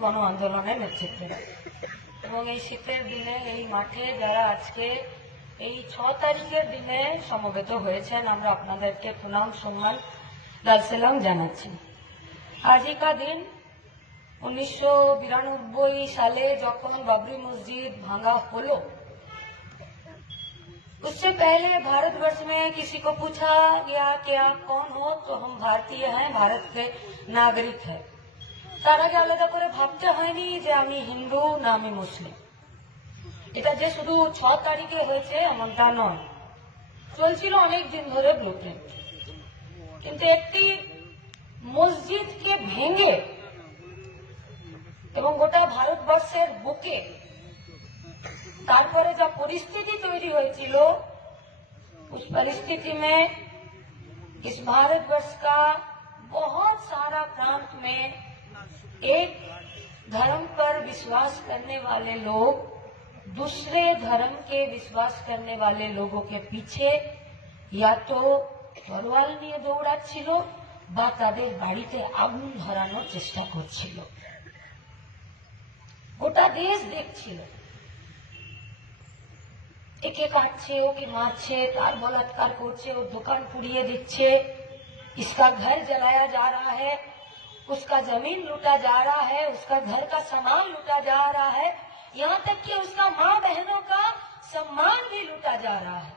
গণ আন্দোলনের নেতৃত্বে দেয়। এবং এই শীতের দিনে এই মাঠে যারা আজকে এই 6 তারিখের দিনে সমবেত হয়েছেন, আমরা আপনাদেরকে প্রণাম সম্মান লাল সালাম জানাচ্ছি। আজই কা দিন 1992 সালে যখন बाबरी मस्जिद भांगा हलो, उससे पहले भारतवर्ष में किसी को पूछा गया कि आप कौन हो, तो हम भारतीय हैं, भारत के नागरिक हैं। তার আগে আলাদা করে ভাবতে হয়নি যে আমি হিন্দু না আমি মুসলিম। এটা যে শুধু 6 তারিখে হয়েছে এমনটা নয়, চলছিল অনেক দিন ধরে ব্লুপ্রিন্ট। কিন্তু একটি মসজিদকে ভেঙে এবং গোটা ভারতবর্ষের বুকে তারপরে যা পরিস্থিতি তৈরি হয়েছিল, उस परिस्थिति में इस भारतवर्ष का बहुत सारा प्रांत में एक धर्म पर विश्वास करने वाले लोग दूसरे धर्म के विश्वास करने वाले लोगों के पीछे या तो তরোয়াল নিয়ে দৌড়াচ্ছিল বা তাদের বাড়িতে আগুন ধরানোর চেষ্টা করছিল। গোটা দেশ দেখছিল, একে কাটছে, ওকে মারছে, তার বলাৎকার করছে, ওর দোকান পুড়িয়ে দিচ্ছে, इसका घर जलाया जा रहा है, उसका जमीन लूटा जा रहा है, उसका घर का सामान लूटा जा रहा है, यहाँ तक कि उसका माँ बहनों का सम्मान भी लूटा जा रहा है।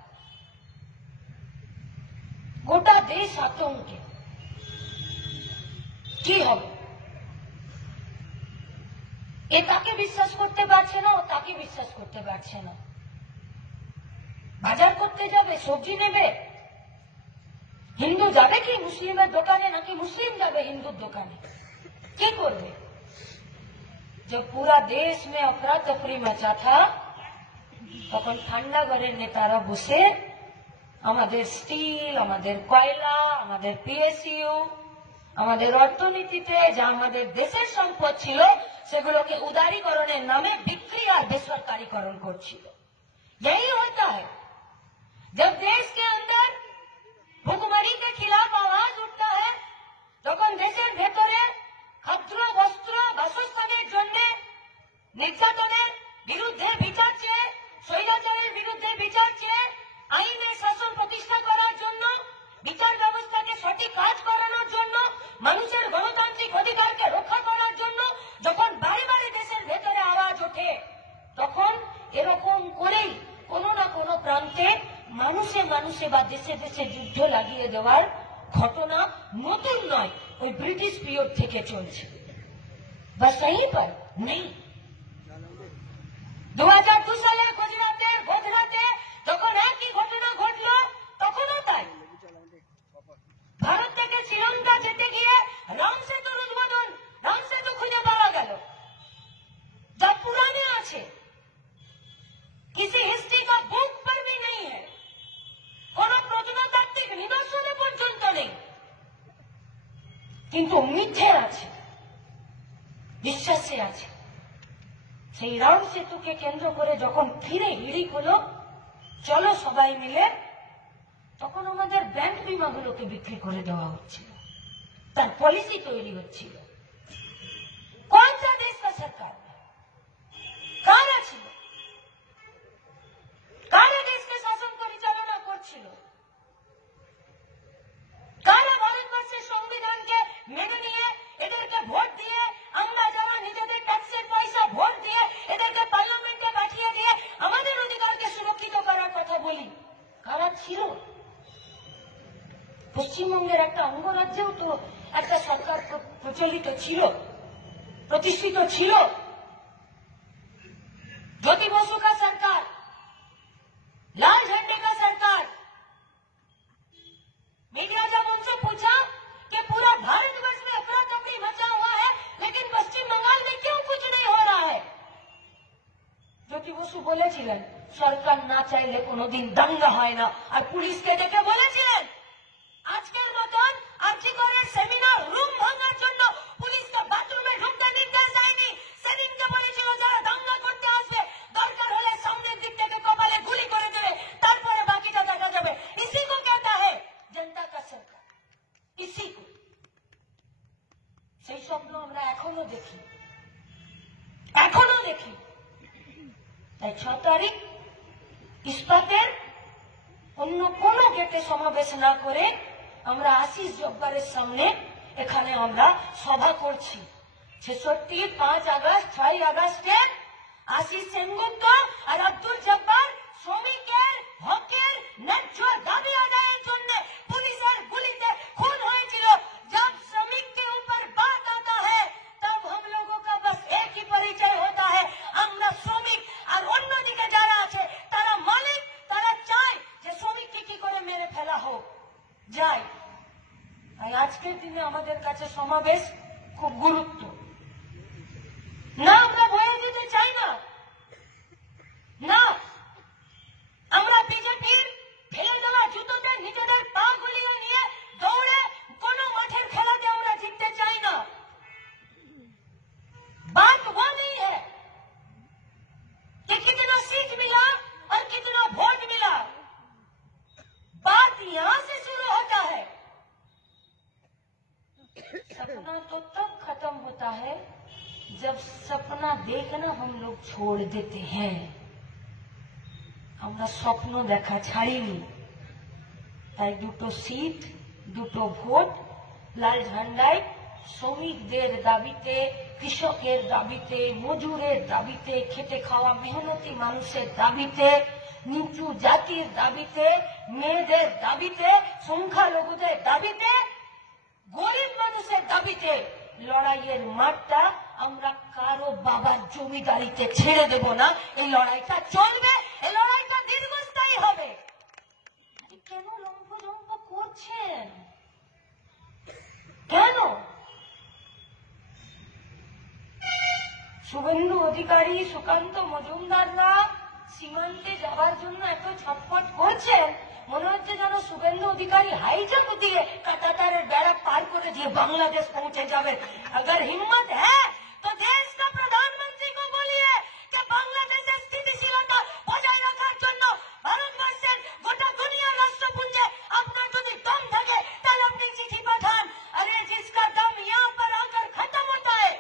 গোটা দেশ আতঙ্কে। কি হবে? এ তাকে বিশ্বাস করতে পারছে না, ও তাকে বিশ্বাস করতে পারছে না। বাজার করতে যাবে, সবজি নেবে, হিন্দু যাবে কি মুসলিমের দোকানে, নাকি মুসলিম যাবে হিন্দুর দোকানে? কি করবে? जब पूरा देश में अफरा तफरी मचा था, তখন ঠান্ডা ঘরের নেতারা বসে আমাদের স্টিল, আমাদের কয়লা, আমাদের পিএসইউ, আমাদের অর্থনীতিতে যা আমাদের দেশের সম্পদ ছিল সেগুলোকে উদারীকরণের নামে বিক্রি আর বেসরকারীকরণ করছিল। यही होता है जब देश के अंदर भुखमरी के खिलाफ आवाज उठता है, তখন দেশের ভেতরে খাদ্য, বস্ত্র, বাসস্থানের জন্য নির্যাতনের বিরুদ্ধে বিচার চেয়ে, স্বৈরাচারের বিরুদ্ধে বিচার চেয়ে, আইনের শাসন প্রতিষ্ঠা করার জন্য, বিচার ব্যবস্থাকে সঠিক কাজ করানোর জন্য, মানুষের গণতান্ত্রিক অধিকারকে রক্ষা করার জন্য যখন বারে বারে দেশের ভেতরে আওয়াজ ওঠে, তখন এরকম করেই কোনো না কোনো প্রান্তে মানুষে মানুষে বা দেশে দেশে যুদ্ধ লাগিয়ে দেওয়ার ঘটনা নতুন নয়, ওই ব্রিটিশ পিরিয়ড থেকে চলছে। বাস यहीं पर नहीं। 2002 সালের গুজরাটের গোধরাতে যখন একই ঘটনা ঘটল, তখনও তাই। ভারত থেকে শ্রীলঙ্কা যেতে গিয়ে রাম সেতুর উদ্বোধন, রাম সেতু খুঁজে পাওয়া গেল, যা পুরানে আছে, किसी हिस्ट्री का बुक पर भी नहीं है, কোন প্রত্নতাত্ত্বিক নিদর্শনে পর্যন্ত নেই, কিন্তু মিথ্যে আছে, বিশ্বাসে আছে। সেই রাম সেতুকে কেন্দ্র করে যখন ফিরে হিড়িক হলো, চলো সবাই মিলে, তখন আমাদের ব্যাংক বিমাগুলোকে বিক্রি করে দেওয়া হচ্ছিল, তার পলিসি তৈরি হচ্ছিল। কোন সা দেশ কা সরকার কারা ছিল, কারা দেশকে শাসন পরিচালনা করছিল, কারা ভারতবর্ষের সংবিধানকে মেনে নিয়ে এদেরকে ভোট দিয়ে, আমরা যারা নিজেদের ট্যাক্সের পয়সা ভোট দিয়ে এদেরকে পার্লামেন্টে পাঠিয়ে দিয়ে আমাদের অধিকারকে সুরক্ষিত করার কথা বলি, কারা ছিল? পশ্চিমবঙ্গের একটা অঙ্গরাজ্যেও তো একটা সরকার প্রচলিত ছিল, প্রতিষ্ঠিত ছিল। ज्योति बसु का सरकार, लाल झंडे का सरकार। मीडिया जब उनसे पूछा कि पूरा भारतवर्ष में अफरा तफरी मचा हुआ है, लेकिन पश्चिम बंगाल में क्यों कुछ नहीं हो रहा है, ज्योति बसु বলেছিলেন সরকার না চাইলে কোনোদিন দাঙ্গা হয় না, আর পুলিশকে ডেকে বলেছিলেন আজকের মতন আর্জিকরের সেমিনার রুম ভাঙার জন্য পুলিশকে বাথরুমে ঢুকতে নির্দেশ দেয়নি। সেদিনকে বলেছিল যারা দাঙ্গা করতে আসবে দরকার হলে সামনের দিক থেকে কপালে গুলি করে দেবে, তারপরে বাকিটা দেখা যাবে। इसी को कहता है जनता का सरकार, इसी को। সেই স্বপ্ন আমরা এখনো দেখি। এখনো দেখি। তাই 6 তারিখ ইস্পাতের অন্য কোনো গেটে সমাবেশ না করে আমরা আশিস জব্বারের সামনে এখানে আমরা সভা করছি। 66, 5 আগস্ট, 6 আগস্টে আশিস সেনগুপ্ত আর আব্দুল জব্বার শ্রমিকের হকের ন্যায্য দাবি আদায়ের জন্য পুলিশের গুলিতে খুন হয়েছিল। जब श्रमिक के ऊपर बात आता है तब हम लोगों का बस एक ही परिचय होता है, আমরা শ্রমিক। আর অন্যদিকে যারা আছে তারা মালিক, তারা চায় যে শ্রমিককে কি করে মেরে ফেলা হোক যায়। তাই আজকের দিনে আমাদের কাছে সমাবেশ খুব গুরুত্ব না। আমরা বয়ে দিতে চাই না, না আমরা বিজেপির ফেলে দেওয়া জুতোতে নিজেদের পা গুলিয়ে নিয়ে দৌড়ে কোনো মাঠের খেলাতে আমরা জিততে চাই না। बात वो नहीं है कि कितना सीट मिला और कितना वोट मिला, बात यहां से शुरू होता है। सपना तो तब खत्म होता है जब सपना देखना हम लोग छोड़ देते हैं। আমরা স্বপ্ন দেখা ছাড়িনি। তাই দুটো সিট, দুটো ভোট, লাল ঝান্ডায় শ্রমিকদের দাবিতে, কৃষকের দাবিতে, মজুরের দাবিতে, খেটে খাওয়া মেহনতি মানুষের দাবিতে, নিচু জাতির দাবিতে, মেয়েদের দাবিতে, সংখ্যালঘুদের দাবিতে, গরিব মানুষের দাবিতে লড়াইয়ের মাঠটা আমরা কারো বাবার জমিদারিতে ছেড়ে দেব না। এই লড়াইটা চলবে, এই লড়াইটা দীর্ঘস্থায়ী হবে। কেন লম্ফজম্প করছেন? কেন? শুভেন্দু অধিকারী, সুকান্ত মজুমদাররা সীমান্তে যাওয়ার জন্য এত ছটফট করছেন, মনে হচ্ছে যেন শুভেন্দু অধিকারী হাইজ্যাক দিয়ে কাটাতারের বেড়া পার করে দিয়ে বাংলাদেশ পৌঁছে যাবেন। अगर हिम्मत है तो देश का प्रधानमंत्री को बोलिए कि बांग्लादेशेर স্থিতিশীলতা বজায় রাখার জন্য ভারতবর্ষের গোটা দুনিয়ার রাষ্ট্রপুঞ্জে আপনার যদি দম থাকে তাহলে আপনি চিঠি পাঠান। अरे जिसका दम यहाँ पर आकर खत्म होता है,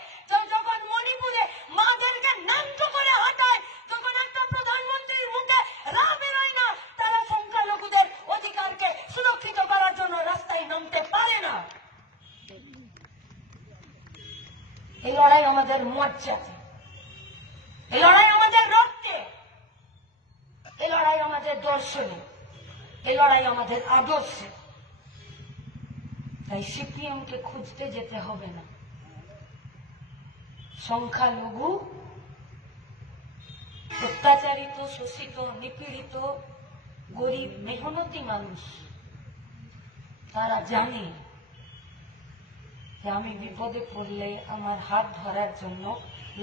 যখন মণিপুরে মাদেরকে ন্যাংটো করে হাঁটায়, যখন একটা প্রধানমন্ত্রীর মুখে রাহ বেরোয় না, তারা সংখ্যালঘুদের অধিকারকে সুরক্ষিত করার জন্য রাস্তায় নামতে পারে না। এই লড়াই আমাদের মজ্জাতে, এই লড়াই আমাদের রক্তে, এই লড়াই আমাদের দর্শনে, এই লড়াই আমাদের আদর্শে। তাই সিপিএমকে খুঁজতে যেতে হবে না। সংখ্যালঘু, অত্যাচারিত, শোষিত, নিপীড়িত, গরিব, মেহনতি মানুষ তারা জানে যে আমি বিপদে পড়লে আমার হাত ধরার জন্য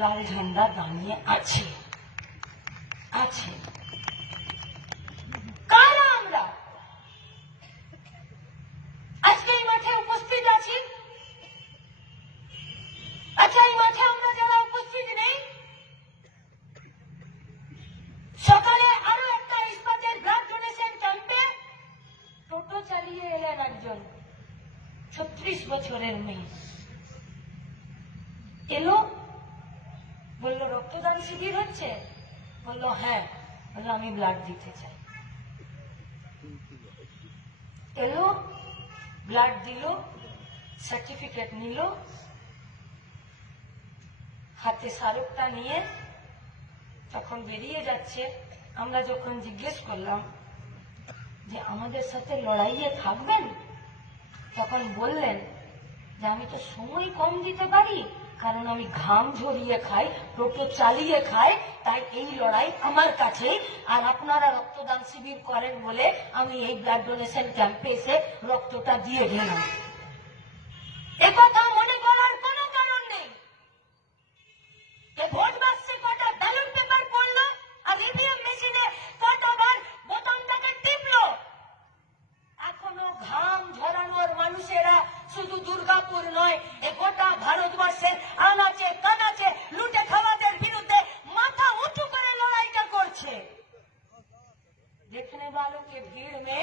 লাল ঝান্ডা দাঁড়িয়ে আছে। কারা আমরা আজকে এই মাঠে উপস্থিত আছি? আচ্ছা, এই মাঠে আমরা যারা উপস্থিত নেই, সকালে আরো একটা ইস্পাতের ব্লাড ডোনেশন ক্যাম্পে টোটো চালিয়ে এলেন একজন 36 বছরের মেয়ে। এলো, বলল রক্তদান শিবির হচ্ছে, বলল হ্যাঁ, বলল আমি ব্লাড দিতে চাই। এলো, ব্লাড দিল, সার্টিফিকেট নিল, হাতে স্মারকটা নিয়ে তখন বেরিয়ে যাচ্ছে। আমরা যখন জিজ্ঞেস করলাম যে আমাদের সাথে লড়াইয়ে থাকবেন, তখন বললেন যে আমি তো সময় কম দিতে পারি, কারণ আমি ঘাম ঝরিয়ে খাই, টোটো চালিয়ে খাই, তাই এই লড়াই আমার কাছেই। আর আপনারা রক্তদান শিবির করেন বলে আমি এই ব্লাড ডোনেশন ক্যাম্পে এসে রক্তটা দিয়ে গেলাম। একথা মনে করার কোনো কারণ নেই। ভোট বাক্সে কটা ব্যালট পেপার পড়লো আর ইভিএম মেশিনে কতবার বোতামটাকে টিপলো। এখনো ঘাম ঝরানোর মানুষেরা শুধু দুর্গাপুর নয়, এ গোটা ভারতবর্ষের আনাচে কানাচে লুটে খাওয়াদের বিরুদ্ধে মাথা উঁচু করে লড়াইটা করছে। देखने वालों के भीड़ में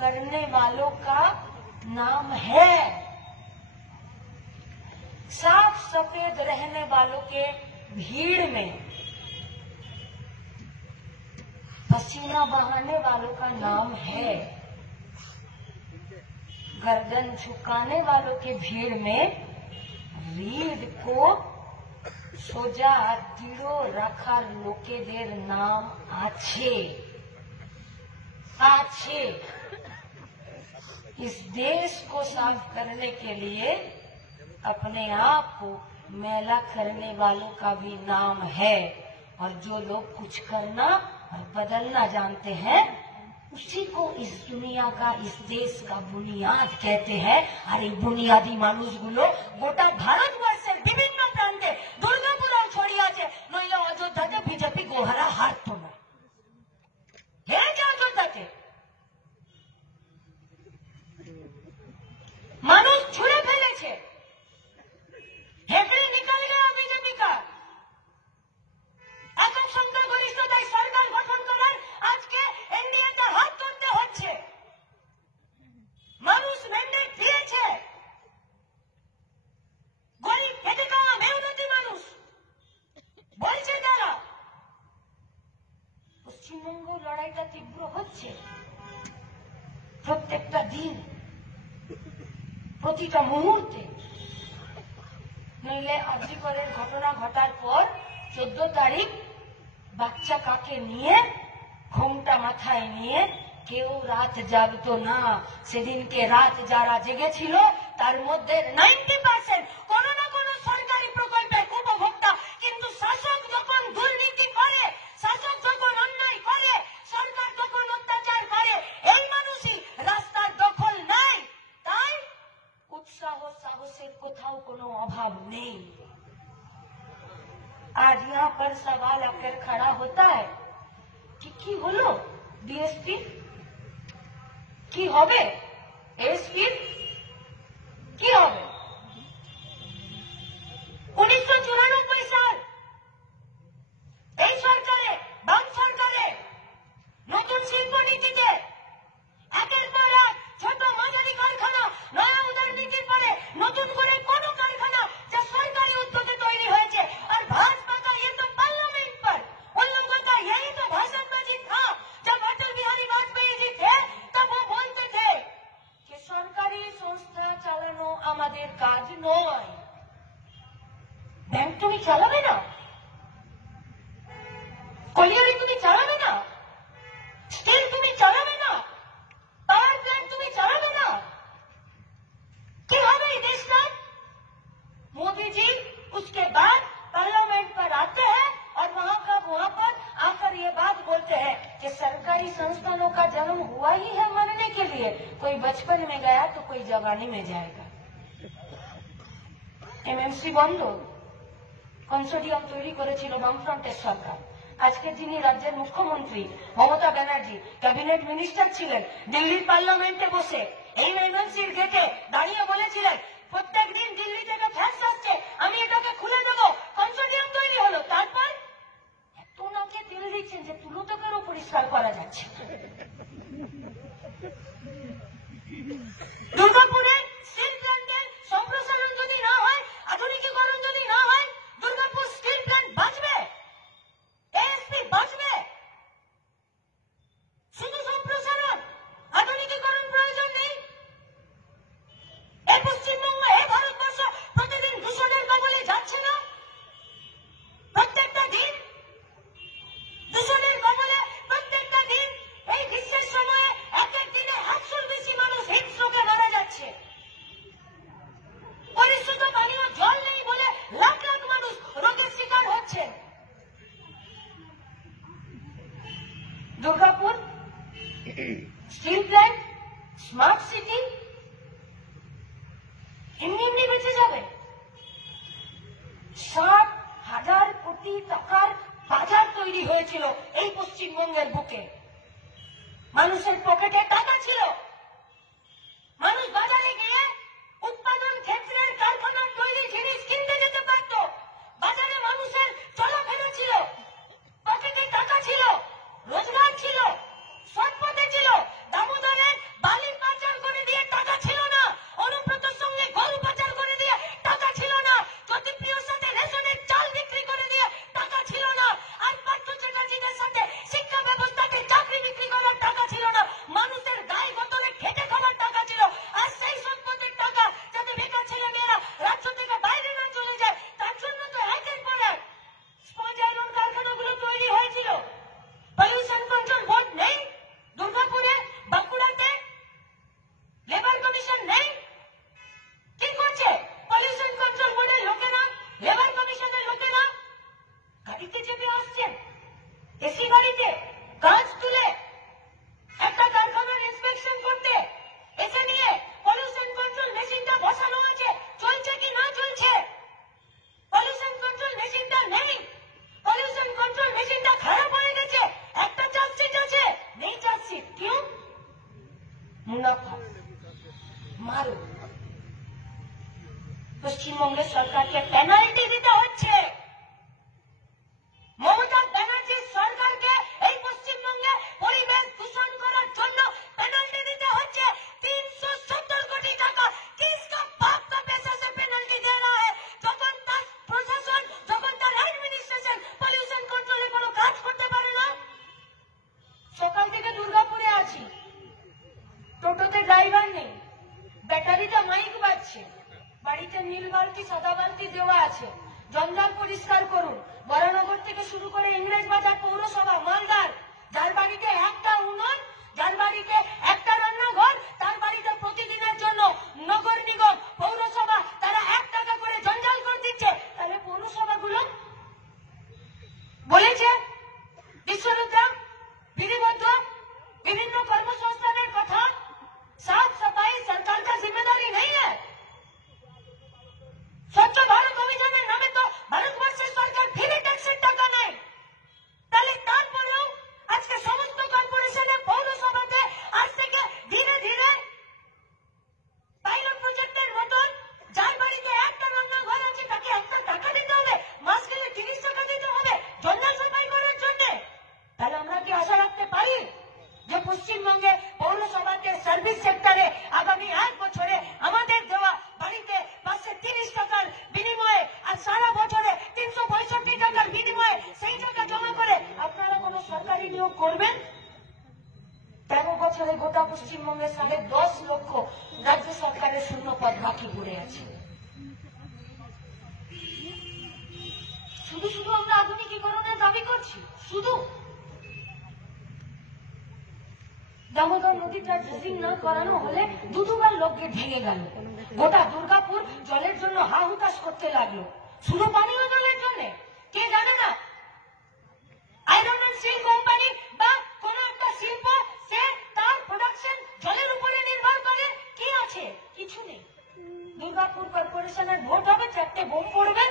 करने वालों का नाम है। साफ सफाई सफेद रहने वालों के भीड़ में पसीना बहाने वालों का नाम है, गर्दन झुकाने वालों के भीड़ में रीढ़ को सोजा दृढ़ রাখার লোকেদের नाम आछे। इस देश को साफ करने के लिए अपने आप को मैला करने वालों का भी नाम है, और जो लोग कुछ करना और बदलना जानते हैं उसी को इस दुनिया का, इस देश का बुनियाद कहते हैं। और এই বুনিয়াদি মানুষগুলো গোটা ভারতবর্ষের বিভিন্ন প্রান্তে দুর্গাপুরেও ছড়িয়ে আছে, নইলে অযোধ্যাতে বিজেপি গোহারা হারতো না। হেরেছে অযোধ্যাতে, মানুষ ছুঁড়ে ফেলেছে, হেঁটে নিকাল গেল বিজেপি का। একক সংখ্যাগরিষ্ঠতায় সরকার গঠন করার আজকে এনডিএতে হাত তুলতে হচ্ছে। মানুষ ম্যান্ডেট দিয়েছে, গরিব খেটে খাওয়া মেহনতি মানুষ বলছে তারা। পশ্চিমবঙ্গ লড়াইটা তীব্র হচ্ছে প্রত্যেকটা দিন, প্রতিটা মুহূর্তে। নইলে আর্যিকরের ঘটনা ঘটার পর 14 তারিখ বাচ্চা কাকে নিয়ে ঘোমটা মাথায় নিয়ে কেউ রাত জাগতো না। সেদিনকে রাত যারা জেগেছিল তার মধ্যে 90% কোন না কোন সরকারি প্রকল্পের উপভোক্তা। কিন্তু শাসক যখন দুর্নীতি করে, শাসক যখন অন্যায় করে, সরকার যখন অত্যাচার করে, এই মানুষই রাস্তার দখল নেয়। তাই উৎসাহ সাহসের কোথাও কোনো অভাব নেই। आज यहाँ पर सवाल आकर खड़ा होता है कि হলো ডিএসপি কি হবে, এসপি কি হবে। 1994 সাল এই সরকারে, বাম সরকারে নতুন শিল্প নীতিতে একের পর এক ছোট মাঝারি কারখানা, নয়া উদার নীতির পরে নতুন করে কোন কারখানা যা সরকারি উদ্যোগে তৈরি হয়েছে। আর भाजपा का ये तो पार्लियामेंट पर उन लोगों का यही तो भाषणबाजी था। जब अटल बिहारी वाजपेयी जी थे तब वो बोलते थे कि सरकारी संस्था चालानो আমাদের কাজ নয়। ব্যাংক তুমি চালাবে না, কলিয়ারি তুমি চালাবে না, স্টিল তুমি চালাবে না, पावर प्लांट तुम्हें चलावे ना, क्या होगा ये देश का। मोदी जी उसके बाद पार्लियामेंट पर आते हैं और वहां पर आकर ये बात बोलते हैं कि सरकारी संस्थानों का जन्म हुआ ही है मरने के लिए। कोई बचपन में गया तो कोई जवानी में जाएगा। एमएमसी बंद, कंसोर्टियम তৈরি করেছিল বামফ্রন্টের সরকার। আজকে যিনি রাজ্যের মুখ্যমন্ত্রী মমতা ব্যানার্জি ক্যাবিনেট মিনিস্টার ছিলেন, দিল্লির পার্লামেন্টে বসে এই এমএনসির গেটে দাঁড়িয়ে বলেছিলেন প্রত্যেক দিন দিল্লি থেকে ফ্যাক্স আসছে, আমি এটাকে খুলে দেব। কনসোর্টিয়াম তৈরি হলো, তারপর এত নাকে তেল দিচ্ছেন যে তুলোটাকেও পরিষ্কার করা যাচ্ছে। দুর্গাপুরে স্টিল প্ল্যান্টের সম্প্রসারণ যদি না হয়, আধুনিকীকরণ যদি না হয়, দুর্গাপুর স্টিল প্ল্যান্ট বাঁচবে, এএসপি বাঁচবে। শুধু সম্প্রসারণ, আধুনিকীকরণ প্রয়োজন নেই। এই পশ্চিমবঙ্গ, এই ভারতবর্ষ প্রতিদিন দূষণের কবলে যাচ্ছে না? প্রত্যেকটা দিন দূষণের কবলে, প্রত্যেকটা দিন এই গ্রীষ্মের সময়ে এক এক দিনে 100-র বেশি মানুষ হিটস্ট্রোকে মারা যাচ্ছে। পরিশুদ্ধ পানীয় জল নেই বলে লাখ লাখ মানুষ রোগের শিকার হচ্ছে। Durgapur steel plant, smart city এমনি বেঁচে যাবে। 60,000 কোটি টাকার বাজার তৈরি হয়েছিল এই পশ্চিমবঙ্গের বুকে। মানুষের পকেটে টাকা ছিল, মানুষ বাজারে গিয়ে উৎপাদন ক্ষেত্রের কারখানার তৈরি জিনিস কিনতে যেতে পারত। বাজারে মানুষের চলাফেরা ছিল, পকেটে টাকা ছিল, রোজগার ছিল, সৎপথে ছিল। দামোদরের বালি পাচার করে দিয়ে টাকা ছিল না, অনুব্রতর সঙ্গে গরু পাচার করে দিয়ে টাকা ছিল না, জ্যোতিপ্রিয় গাড়িতে চেপে আসছেন, এসি গাড়িতে কাজ তুলে একটা কারখানার ইন্সপেকশন করতে, এসে নিয়ে পলিউশন কন্ট্রোল মেশিনটা বসানো আছে, চলছে কি না চলছে? পলিউশন কন্ট্রোল মেশিনটা নেই, পলিউশন কন্ট্রোল মেশিনটা খারাপ হয়ে গেছে, একটা চার্জশিট আছে, নেই চার্জশিট, কেউ মুনাফা মারো। পশ্চিমবঙ্গের সরকারকে পেনাল্টি দিতে হচ্ছে। মমতা ব্যানার্জির সরকারকে এই পশ্চিমবঙ্গে পরিবেশ দূষণ করার জন্য পেনাল্টি দিতে হচ্ছে 370 কোটি টাকা। किसका बाप का पैसा से पेनल्टी दे रहा है? যখন তার প্রশাসন, যখন তার অ্যাডমিনিস্ট্রেশন পলিউশন কন্ট্রোলে কোনো কাজ করতে পারে না। সকাল থেকে দুর্গাপুরে আছি, টোটোতে ড্রাইভার নেই, ব্যাটারিতে মাইক বাজছে, বাড়িতে নীল বালতি সাদা বালতি দেওয়া আছে, জঞ্জাল পরিষ্কার করুন। বরানগর থেকে শুরু করে ইংরেজ বাজার পৌরসভা, মালদার, যার বাড়িতে একটা উনুন, যার বাড়িতে একটা রান্নাঘর, তার বাড়িতে প্রতিদিনের জন্য নগর নিগম, পৌরসভা তারা 1 টাকা করে জঞ্জাল করে দিচ্ছে। তাহলে পৌরসভাগুলো বলেছে বিশ্বরুদ্রা বিধিবদ্ধ বিভিন্ন কর্মসংস্থানের কথা, साफ सफाई सरकार का जिम्मेदारी नहीं है। स्वच्छ भारत অভিযানের নামে তো ভারতবর্ষের সরকার ফিরে ট্যাক্সের টাকা নেয়। তাহলে তারপরেও আজকে সমস্ত কর্পোরেশনের পৌরসভাতে আজ থেকে ধীরে ধীরে পাইলট প্রজেক্টের মতন যার বাড়িতে একটা রান্নাঘর আছে তাকে 1 টাকা দিতে হবে, মাস গেলে 30 টাকা দিতে হবে জঞ্জাল সাফাই করার জন্য। তাহলে আমরা কি আশা রাখতে পারি যে পশ্চিমবঙ্গে পৌরসভাতে সার্ভিস সেক্টরে আগামী 1 বছরে আমাদের দেওয়া বাড়িতে 530 টাকার বিনিময়ে আর সারা বছরে 365 টাকার বিনিময়ে সেই টাকা জমা করে আপনারা কোনো সরকারি নিয়োগ করবেন? 13 বছরে গোটা পশ্চিমবঙ্গে 10.5 লক্ষ রাজ্য সরকারের শূন্য পদ বাকি পড়ে আছে। শুধু শুধু আমরা আধুনিকীকরণের দাবি করছি, শুধু দামোদর নদীটা ড্রেজিং না করানো হলে দুবার লোকগেট ভেঙে গেল, গোটা দুর্গাপুর জলের জন্য হা হুতাশ করতে লাগলো, শুধু পানীয় জলের জন্য। কে জানে না আয়রন এন্ড স্টিল কোম্পানি বা কোন একটা শিল্প, সে তার প্রোডাকশন জলের উপরে নির্ভর করে? কি আছে? কিছু নেই। দুর্গাপুর কর্পোরেশনের ভোট হবে, 4টে বোম পড়বে,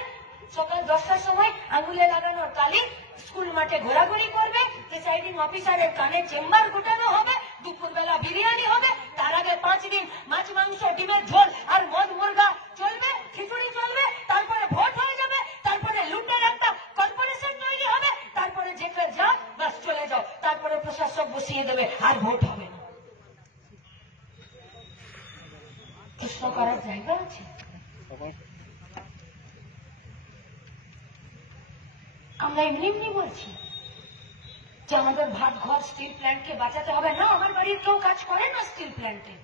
সকাল 10টার সময় আঙুলে লাগানোর তালি স্কুল মাঠে ঘোরাঘুরি করবে, প্রিসাইডিং অফিসারের কানে চেম্বার গোটানো হবে, দুপুরবেলা বিরিয়ানি হবে, তার আগে 5 দিন মাছ মাংস ডিমের ঝোল আর মদ মুরগা চলবে, খিচুড়ি চলবে, তারপরে ভোট হয়ে যাবে, তারপরে লুটের একটা কর্পোরেশন তৈরি হবে, তারপরে যেতে যা বাস চলে যাও, তারপরে প্রশাসক বসিয়ে দেবে, আর ভোট হবে না। প্রশ্ন করার জায়গা আছে? আমরা এমনি এমনি বলছি যে আমাদের ভাত ঘর স্টিল প্ল্যান্টকে বাঁচাতে হবে না। আমার বাড়ির কেউ কাজ করে না স্টিল প্ল্যান্টে,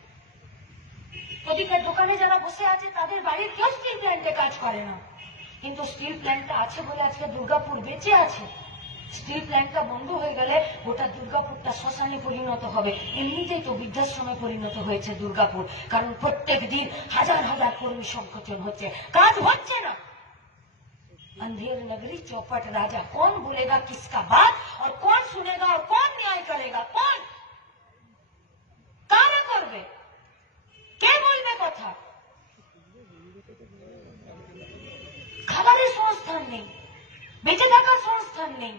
ওদিকে দোকানে যারা বসে আছে তাদের বাড়ির কেউ স্টিল প্ল্যান্টে কাজ করে না, কিন্তু স্টিল প্ল্যান্টটা আছে বলে আজকে দুর্গাপুর বেঁচে আছে। স্টিল প্ল্যান্টটা বন্ধ হয়ে গেলে গোটা দুর্গাপুরটা শ্মশানে পরিণত হবে। এমনিতেই তো বৃদ্ধাশ্রমে পরিণত হয়েছে দুর্গাপুর, কারণ প্রত্যেক দিন হাজার হাজার কর্মী সংকোচন হচ্ছে, কাজ হচ্ছে না। अंधेर नगरी चौपट राजा, कौन बोलेगा किसका बात और कौन सुनेगा और कौन न्याय करेगा? कौन कारा करबे? কে বলবে কথা? খাবারের সংস্থান নেই, বেঁচে থাকার সংস্থান নেই।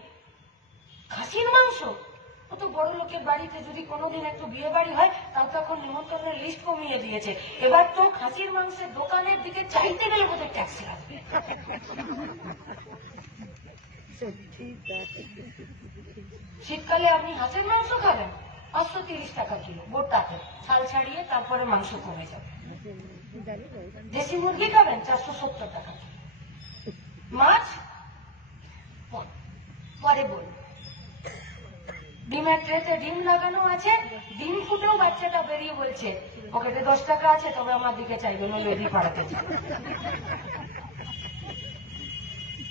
খাসির মাংস, অত বড় লোকের বাড়িতে যদি কোনোদিন একটু বিয়ে বাড়ি হয় তাও তখন নিমন্ত্রণের লিস্ট কমিয়ে দিয়েছে। এবার তো খাসির মাংসের দোকানের দিকে চাইতে গেলে বোধহয় ট্যাক্স লাগবে। শীতকালে আপনি হাঁসের মাংস খাবেন 530 টাকা কিলো গোটাতে, ছাল ছাড়িয়ে তারপরে মাংস কমে যাবে। দেশি মুরগি খাবেন 470 টাকা কিলো। মাছ পরে বলুন। ডিমের ট্রেতে ডিম লাগানো আছে, ডিম ফুটেও বাচ্চাটা বেরিয়ে বলছে পকেটে 10 টাকা আছে, তবে আমার দিকে চাইবে না, লেডি পাড়াতে চাইবে।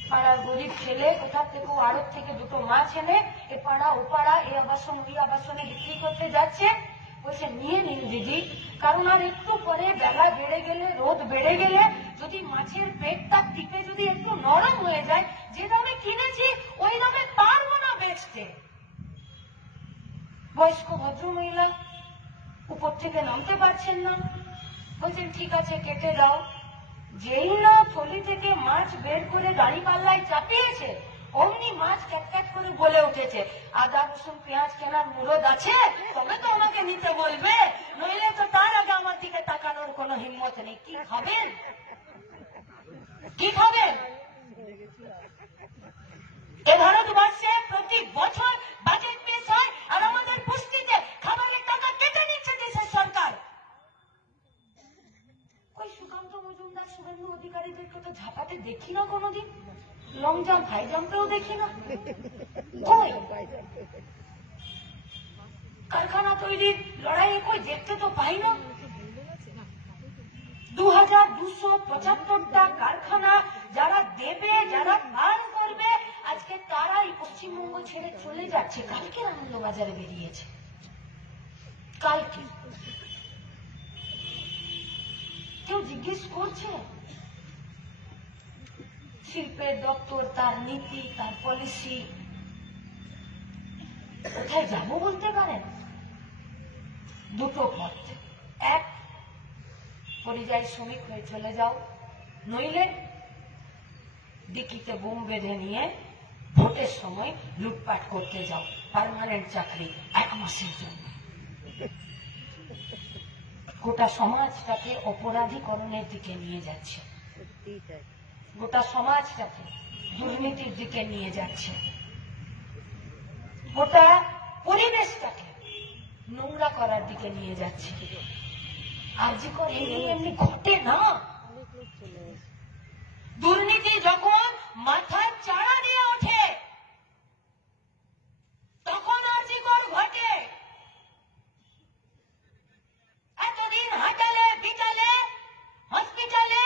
পাড়ার গরিব ছেলে কোথা থেকে আড়ত থেকে 2টো মাছ এনে এ পাড়া ও পাড়া এই আবাসন ওই আবাসনে বিক্রি করতে যাচ্ছে। বলছে নিয়ে নিন দিদি, কারণ আর একটু পরে বেলা বেড়ে গেলে, রোদ বেড়ে গেলে যদি মাছের পেটটা টিপে যদি একটু নরম হয়ে যায়, যে দামে কিনেছি বয়স্ক ভদ্র মহিলা উপর থেকে নামতে পারছেন না, বলছেন ঠিক আছে কেটে দাও। যেই না থলি থেকে মাছ বের করে গাড়ি পাল্লায় চাপিয়েছে, অমনি মাছ ক্যাট করে বলে উঠেছে, আদা রসুন পেঁয়াজ কেনার মুরদ আছে, তবে তো আমাকে নিতে বলবে, নইলে তো তার আগে আমার দিকে তাকানোর কোনো হিম্মত নেই। কি খাবেন, কি খাবেন? এ ভারতবর্ষে প্রতি বছর বাজেট পেশ হয় আর আমাদের পুষ্টিতে খাবারের টাকা কেটে নিচ্ছে দেশের সরকার। ওই সুকান্ত মজুমদার, শুভেন্দু অধিকারীদেরকে তো ঝাঁপাতে দেখি না কোনোদিন, লং জাম্প হাই জাম্পেও দেখি না। কই কারখানা তৈরির লড়াইয়ে কই দেখতে তো পাই না। 2275টা কারখানা যারা দেবে, যারা বার করবে, আজকে তারাই পশ্চিমবঙ্গ ছেড়ে চলে যাচ্ছে। কালকে আনন্দবাজারে বেরিয়েছে, কালকে। কেউ জিজ্ঞেস করছে শিল্পের দপ্তর, তার নীতি, তার পলিসি কোথায় যাবো বলতে পারেন? দুটো পথ, এক পরিযায়ী শ্রমিক হয়ে চলে যাও, নইলে ডিকিতে বোম বেঁধে নিয়ে ভোটের সময় লুটপাট করতে যাও, পার্মানেন্ট চাকরি 1 মাসের জন্য। গোটা সমাজটাকে অপরাধীকরণের দিকে নিয়ে যাচ্ছে, গোটা সমাজটাকে দুর্নীতির দিকে নিয়ে যাচ্ছে, গোটা পরিবেশটাকে নোংরা করার দিকে নিয়ে যাচ্ছে। আরজি কর এমনি ঘটে না। দুর্নীতি যখন মাথার চাড়া দিয়ে ওঠে তখন আরজি কর ঘটে। এতদিন হাঁটালে বিকালে হসপিটালে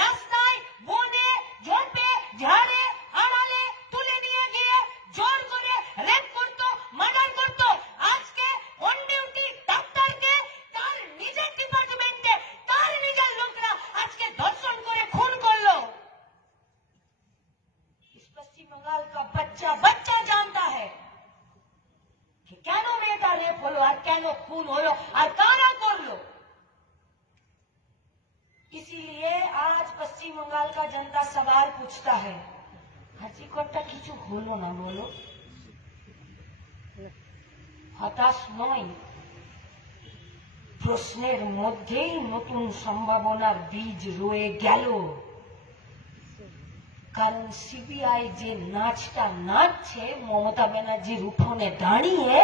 রাস্তায় বনে ঝোপে ঝাড়ে আড়ালে তুলে নিয়ে গিয়ে জোর করে রেপ করতো, মার্ডার করতো। আজকে অন ডিউটি ডাক্তারকে তার নিজের ডিপার্টমেন্টে তার নিজের লোকরা আজকে ধর্ষণ করে খুন করলো। পশ্চিম बंगाल का बच्चा बच्चा जानता है कि কেন মেয়েটা রেপ হলো আর কেন খুন হলো আর কারা করলো। इसीलिए आज पश्चिम बंगाल का जनता सवाल पूछता है, হাজিকরটা কিছু হলো না বলো? হতাশ নয়, প্রশ্নের মধ্যেই নতুন সম্ভাবনার বীজ রয়ে গেল। কারণ সিবিআই যে নাচটা নাচছে মমতা ব্যানার্জির উঠোনে দাঁড়িয়ে,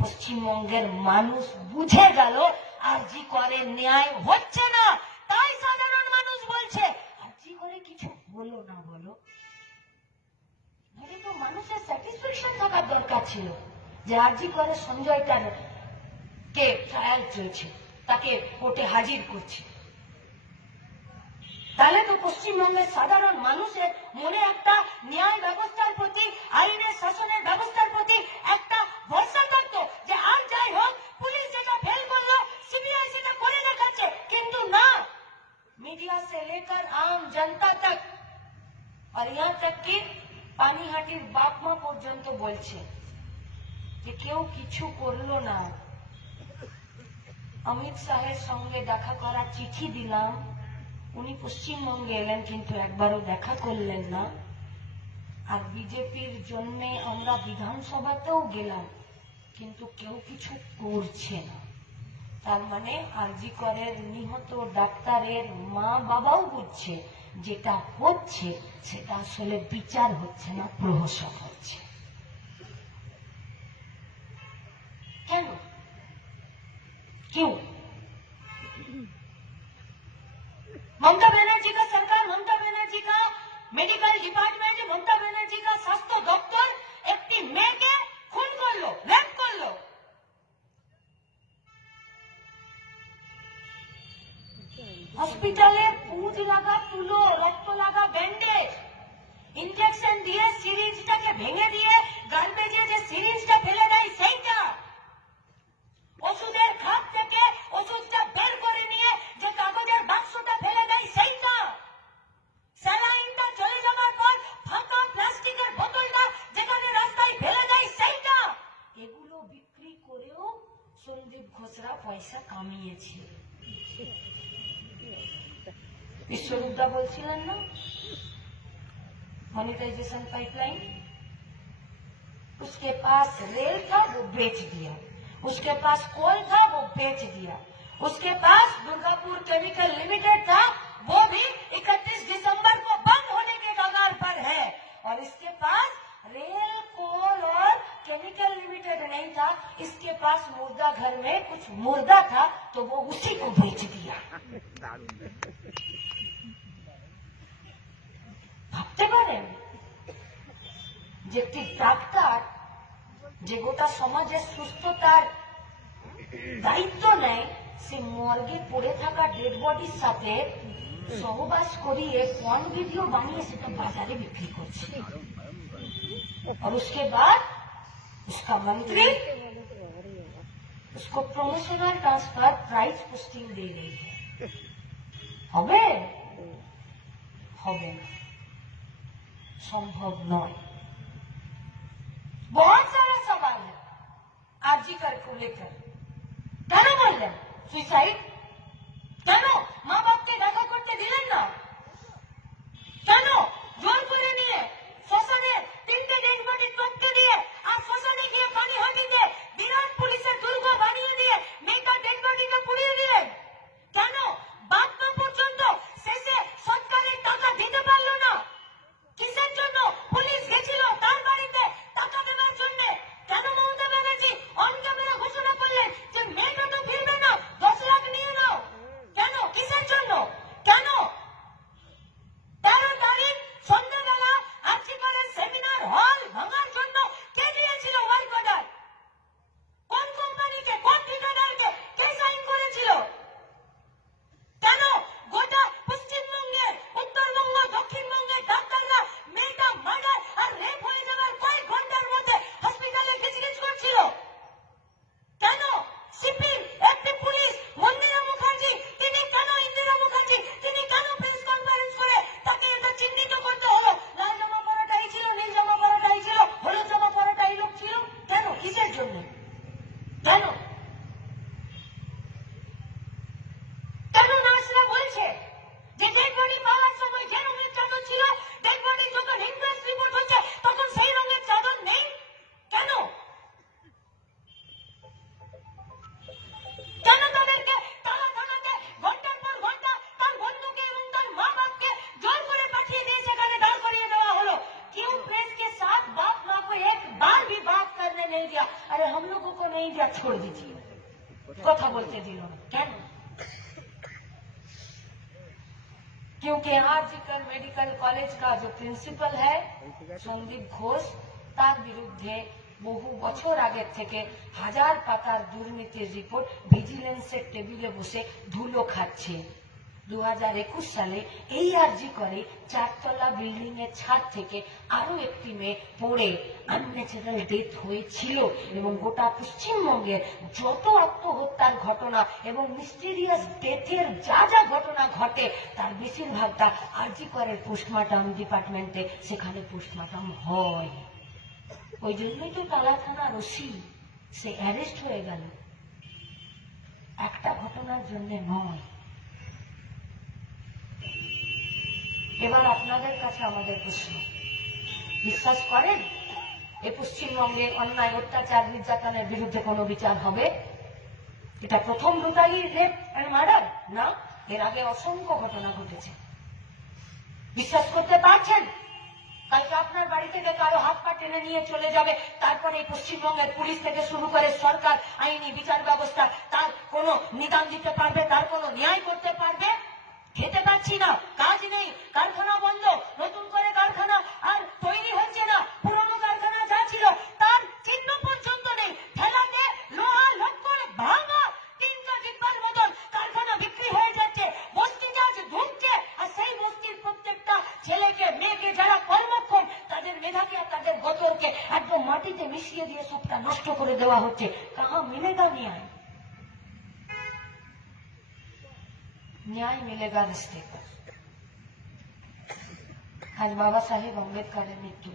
পশ্চিমবঙ্গের মানুষ বুঝে গেল আরজি করে ন্যায় হচ্ছে না। তাই সাধারণ মানুষ বলছে আরজি করে কিছু হলো না বলো। তো মানুষের স্যাটিসফ্যাকশন থাকার দরকার ছিল যে আরজি করে সঞ্জয়টার কে ট্রায়াল চলছে, তাকে কোর্টে হাজির করছে। তাহলে তো পশ্চিমবঙ্গের সাধারণ মানুষের মনে একটা ন্যায় ব্যবস্থার প্রতি, আইনের শাসনের ব্যবস্থার প্রতি একটা ভরসা থাকতো যে আর যাই হোক পুলিশ যেটা ফেল করলো সিবিআই সেটা করে দেখাচ্ছে। কিন্তু না, मीडिया से लेकर आम जनता तक और यहाँ तक कि পানিহাটির বাপ মা পর্যন্ত বলছে যে কেউ কিছু করলো না। অমিত শাহের সঙ্গে দেখা করার চিঠি দিলাম, উনি পশ্চিমবঙ্গে এলেন কিন্তু একবারও দেখা করলেন না। আর বিজেপির জন্য আমরা বিধানসভাতেও গেলাম কিন্তু কেউ কিছু করছে না। তার মানে আরজি করের নিহত ডাক্তারের মা বাবাও বুঝছে যেটা হচ্ছে সেটা আসলে বিচার হচ্ছে না, প্রহসন হচ্ছে। কেন? क्यों? ममता बनर्जी का सरकार, ममता बनर्जी का मेडिकल डिपार्टमेंट, ममता बनर्जी का स्वास्थ्य दफ्तर একটি মেয়েকে খুন করলো, রেপ করলো। হসপিটালে পুঁজ লাগা তুলো, রক্ত লাগা ব্যান্ডেজ, ইনজেকশন দিয়ে সিরিঞ্জটাকে ভেঙে দিয়ে গার্বেজে যে সিরিঞ্জটা ফেলে দেয় সেইটা, ওষুধের খাপ থেকে ওষুধটা বের করে নিয়ে যে কাগজের বাক্সটা ফেলে দেয় সেইটা, স্যালাইনটা চলে যাবার পর ফাঁকা প্লাস্টিকের বোতলটা কামিয়েছে। বিশ্বরূপদা বলছিলেন না मोनेटाइजेशन पाइपलाइन, उसके पास रेल था वो बेच दिया, उसके पास कोल था वो बेच दिया, उसके पास दुर्गापुर केमिकल लिमिटेड था वो भी 31 दिसंबर को बंद होने के कगार पर है, और इसके पास रेल कोल और केमिकल लिमिटेड नहीं था, इसके पास मुर्दा घर में कुछ मुर्दा था तो वो उसी को बेच दिया। ভাবতে পারেন যে একটি ডাক্তার যে গোটা সমাজের সুস্থতার দায়িত্ব নেয়, সে মর্গে পড়ে থাকা ডেড বডির সাথে সহবাস করিয়ে পর্ন ভিডিও বানিয়ে সেটা বাজারে বিক্রি করছে, और उसके बाद उसका मंत्री उसको प्रमोशनल ट्रांसफर प्राइस पोस्टिंग दे रही है। হবে হবে না, संभव नয়। बहुत सारा सवाल है आरजी कर को लेकर। কেন বললেন সুইসাইড? কেন মা বাপকে দেখা করতে দিলেন না? কেন জোর করে নিয়ে শ্মশানে 3টে ডেড বডি টপকে দিয়ে আর শ্মশানে গিয়ে পানি হাঁটি দিয়ে বিরাট পুলিশের দুর্গ বানিয়ে দিয়ে মেয়েটা ডেড বডিকে পুড়িয়ে দিলেন? কেন বাপ মা পর্যন্ত শেষে সৎকারের টাকা দিতে পারলো না? কিসের জন্য পুলিশ গেছিল তার বাড়িতে টাকা দেওয়ার জন্য? কেন মমতা ব্যানার্জি অন ক্যামেরা ঘোষণা করলেন যে মেয়েটা তো ফিরবে না, 10 লাখ নিয়ে নাও? কেন? কিসের জন্য? কেন 13 তারিখ সন্ধ্যাবেলা আর্চিকরের সেমিনার হল ভাঙার জন্য কে দিয়েছিল ওয়ার্ক অর্ডার? কোন কোম্পানিকে, কোন ঠিকাদারকে, কে সাইন করেছিল? কেন গোটা পশ্চিমবঙ্গের, উত্তরবঙ্গ, দক্ষিণবঙ্গের ডাক্তাররা মেয়েটা মার্ডার আর রেপ হয়ে যাওয়ার কয়েক ঘন্টার মধ্যে হসপিটালে গিজগিজ করছিল? কেন সিপি একটি পুলিশ মন্দিরা মুখার্জি, তিনি কেন ইন্দিরা মুখার্জি, তিনি কেন প্রেস কনফারেন্স করে তাকে এটা চিহ্নিত করতে হলো? লাল জামা পরাটাই ছিল, নীল জামা পরাটাই ছিল, হলুদ জামা পরাটাই লোক ছিল? কেন? কিসের জন্য? কেন? কেন নার্সরা বলছে যে ডেড বডি পাওয়ার সময় যে রঙের চাদর ছিল, ডেড বডি যখন ইনকোয়েস্ট রিপোর্ট হচ্ছে তখন সেই রঙের চাদর নেই? কেন? কেন তাদেরকে তালা থানাতে ঘন্টার পর ঘন্টা তার বন্ধুকে এবং তার মা বাপকে জোর করে পাঠিয়ে দিয়ে সেখানে দাঁড় করিয়ে দেওয়া হলো? क्यों प्रेस के साथ बाप माँ को एक बार भी बात करने नहीं दिया? अरे हम लोगों को नहीं दिया, छोड़ दीजिए, কথা বলতে দিল না। কেন? क्योंकि आरजीकर मेडिकल कॉलेज का जो प्रिंसिपल है संदीप घोष, তার বিরুদ্ধে বহু বছর আগের থেকে হাজার পাতার দুর্নীতির রিপোর্ট ভিজিলেন্সের টেবিলে বসে ধুলো খাচ্ছে। 2021 সালে এই আরজি করে 4তলা বিল্ডিং এর ছাদ থেকে আরো একটি মেয়ে পড়ে আনন্যাচারাল ডেথ হয়েছিল, এবং গোটা পশ্চিমবঙ্গের যত আত্মহত্যার ঘটনা এবং মিস্টেরিয়াস ডেথের যা যা ঘটনা ঘটে তার বেশিরভাগটা আরজি করের পোস্টমর্টম ডিপার্টমেন্টে, সেখানে পোস্টমর্টম হয়। ওই জন্যই তো তালা থানার ওসি সে অ্যারেস্ট হয়ে গেল, একটা ঘটনার জন্য নয়। এবার আপনাদের কাছে আমাদের প্রশ্ন, বিশ্বাস করেন এ পশ্চিমবঙ্গে অন্যায় অত্যাচার নির্যাতনের বিরুদ্ধে কোনো বিচার হবে? এটা প্রথম ব্রুটালি রেপ এন্ড মার্ডার না, এর আগে অসংখ্য ঘটনা ঘটেছে। বিশ্বাস করতে পারছেন? কালকে আপনার বাড়ি থেকে কারো হাত পা টেনে নিয়ে চলে যাবে, তারপরে এই পশ্চিমবঙ্গের পুলিশ থেকে শুরু করে সরকার, আইনি বিচার ব্যবস্থা তার কোনো নিদান দিতে পারবে, তার কোনো ন্যায় করতে পারবে? খেতে পাচ্ছি না, কাজ নেই, কারখানা বন্ধ, নতুন করে কারখানা আর তৈরি হচ্ছে না, পুরনো কারখানা যা ছিল তার চিহ্ন পর্যন্ত নেই। ঠেলাতে লোহা লক্কর ভাঙা 3টা ডিব্বার মতন কারখানা বিক্রি হয়ে যাচ্ছে, বস্তি জাহাজ ঢুকছে, আর সেই বস্তির প্রত্যেকটা ছেলেকে মেয়েকে যারা কর্মক্ষম তাদের মেধাকে আর তাদের গতরকে একদম মাটিতে মিশিয়ে দিয়ে সবটা নষ্ট করে দেওয়া হচ্ছে। কাহা মিলেগা ন্যায়? न्याय मिलेगा रिश्ते पर। आज बाबा साहेब अम्बेडकरेর মৃত্যু,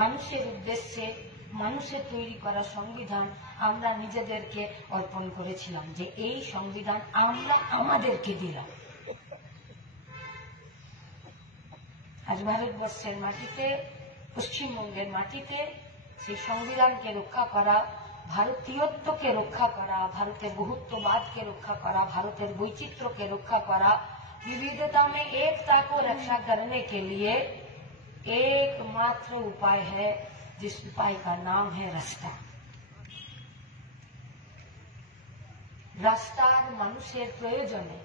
মানুষের উদ্দেশ্যে মানুষের তৈরি করা সংবিধান আমরা নিজেদেরকে অর্পণ করেছিলাম, যে এই সংবিধান আমরা আমাদেরকে দিলাম। আজ ভারতবর্ষের মাটিতে, পশ্চিমবঙ্গের মাটিতে সেই সংবিধানকে রক্ষা করা, ভারতীয়ত্বকে রক্ষা করা, ভারতের বহুত্ববাदকে रक्षा करा, भारतेर वैचित्र के रक्षा करा, विविधता में एकता को रक्षा करने के लिए एकमात्र उपाय है, जिस उपाय का नाम है रास्ता। रास्तार मानुषेर प्रयोजने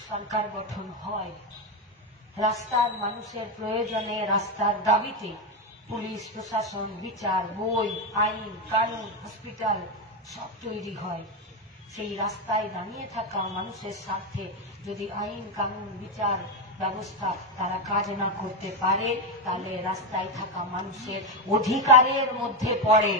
सरकार गठन हय, रास्तार मानुषेर प्रयोजने, रास्तार दाबिते पुलिस प्रशासन, विचार, बई, आईन, कानून, हॉस्पिटल सब तैरी हय। সেই রাস্তায় দাঁড়িয়ে থাকা মানুষের স্বার্থে যদি আইন, কানুন, বিচার ব্যবস্থা তারা কাজ না করতে পারে, তাহলে রাস্তায় থাকা মানুষের অধিকারের মধ্যে পড়ে।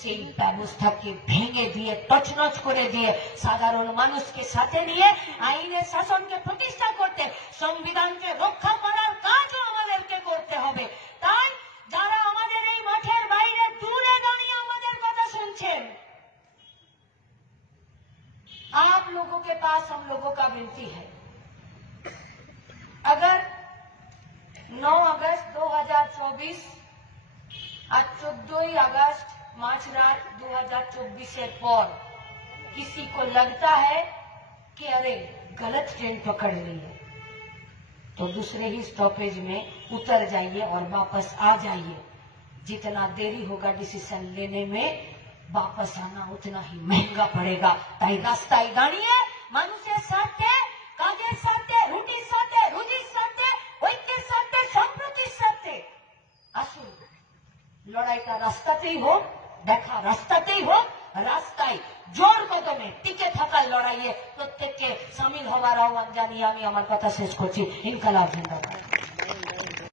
সেই ব্যবস্থাকে ভেঙে দিয়ে, তছনছ করে দিয়ে, সাধারণ মানুষকে সাথে নিয়ে আইনের শাসনকে প্রতিষ্ঠা করতে, সংবিধানকে রক্ষা করার কাজও আমাদেরকে করতে হবে। তাই যারা আমাদের এই মাঠের বাইরে দূরে দাঁড়িয়ে আমাদের কথা শুনছেন, आप लोगों के पास हम लोगों का विनती है, अगर 9 अगस्त 2024 आज 14 अगस्त माझरात 2024 पर किसी को लगता है कि अरे गलत ट्रेन पकड़ ली है, तो दूसरे ही स्टॉपेज में उतर जाइए और वापस आ जाइए। जितना देरी होगा डिसीजन लेने में, वापस आना उतना ही महंगा पड़ेगा। তাই রাস্তায় দাঁড়িয়ে মানুষের সাথে, কাজের সাথে, রুটির সাথে, রুজির সাথে, ঐক্যের সাথে, সম্প্রীতির সাথে আসুন। লড়াইটা রাস্তাতেই হোক, দেখা রাস্তাতেই হোক, রাস্তায় জোর কদমে টিকে থাকার লড়াইয়ে প্রত্যেককে সামিল হওয়ার আহ্বান জানিয়ে আমি আমার কথা শেষ করছি। ইনকালাব জিন্দাবাদ।